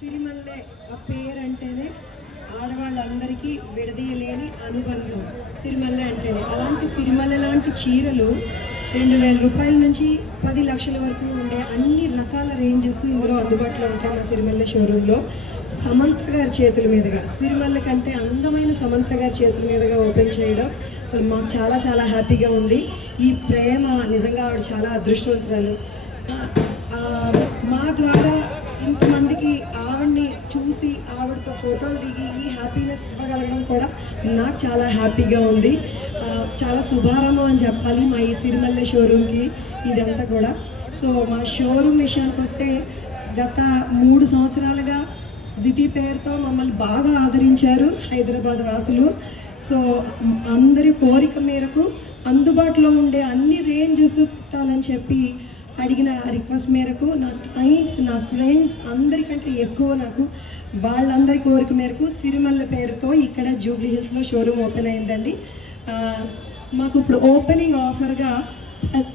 సిరిమల్లె ఆ పేరు అంటేనే ఆడవాళ్ళందరికీ విడదీయలేని అనుబంధం సిరిమల్లె అంటేనే. అలాంటి సిరిమల్లె లాంటి చీరలు 2000 రూపాయల నుంచి 10 లక్షల వరకు ఉండే అన్ని రకాల రేంజెస్ ఇందులో అందుబాటులో ఉంటాయి మా సిరిమల్లె షోరూంలో. సమంత గారి చేతుల మీదుగా, సిరిమల్లె కంటే అందమైన సమంత గారి చేతుల మీదుగా ఓపెన్ చేయడం అసలు మాకు చాలా చాలా హ్యాపీగా ఉంది. ఈ ప్రేమ నిజంగా ఆవిడ చాలా అదృష్టవంతురాలు. మా ద్వారా ఇంతమందికి ఆవిడ్ని చూసి ఆవిడతో ఫోటోలు దిగి ఈ హ్యాపీనెస్ ఇవ్వగలగడం కూడా నాకు చాలా హ్యాపీగా ఉంది. చాలా శుభారంభం అని చెప్పాలి మా ఈ సిరిమల్లె షోరూమ్కి ఇదంతా కూడా. సో మా షోరూమ్ విషయానికి వస్తే గత 3 సంవత్సరాలుగా జితి పేరుతో మమ్మల్ని బాగా ఆదరించారు హైదరాబాద్ వాసులు. సో అందరి కోరిక మేరకు అందుబాటులో ఉండే అన్ని రేంజెస్ కుట్టాలని చెప్పి అడిగిన రిక్వెస్ట్ మేరకు నా క్లయింట్స్, నా ఫ్రెండ్స్ అందరికంటే ఎక్కువ నాకు వాళ్ళందరి కోరిక మేరకు సిరిమల్లె పేరుతో ఇక్కడ జూబ్లీ హిల్స్లో షోరూమ్ ఓపెన్ అయిందండి. మాకు ఇప్పుడు ఓపెనింగ్ ఆఫర్గా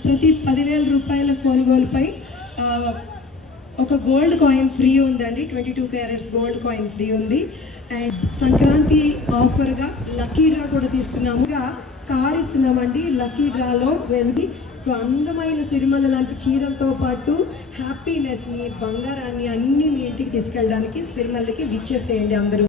ప్రతి 10,000 రూపాయల కొనుగోలుపై ఒక గోల్డ్ కాయిన్ ఫ్రీ ఉందండి. 22 క్యారెట్స్ గోల్డ్ కాయిన్ ఫ్రీ ఉంది. అండ్ సంక్రాంతి ఆఫర్గా లక్కీ డ్రా కూడా తీస్తున్నాము. కార్ ఇస్తున్నామండి లక్కీ డ్రాలో వెళ్ళి. సో అందమైన సిరిమల్లె లాంటి చీరలతో పాటు హ్యాపీనెస్ని, బంగారాన్ని అన్నీ మీ ఇంటికి తీసుకెళ్ళడానికి సిరిమల్లెకి విచ్చేసేయండి అందరూ.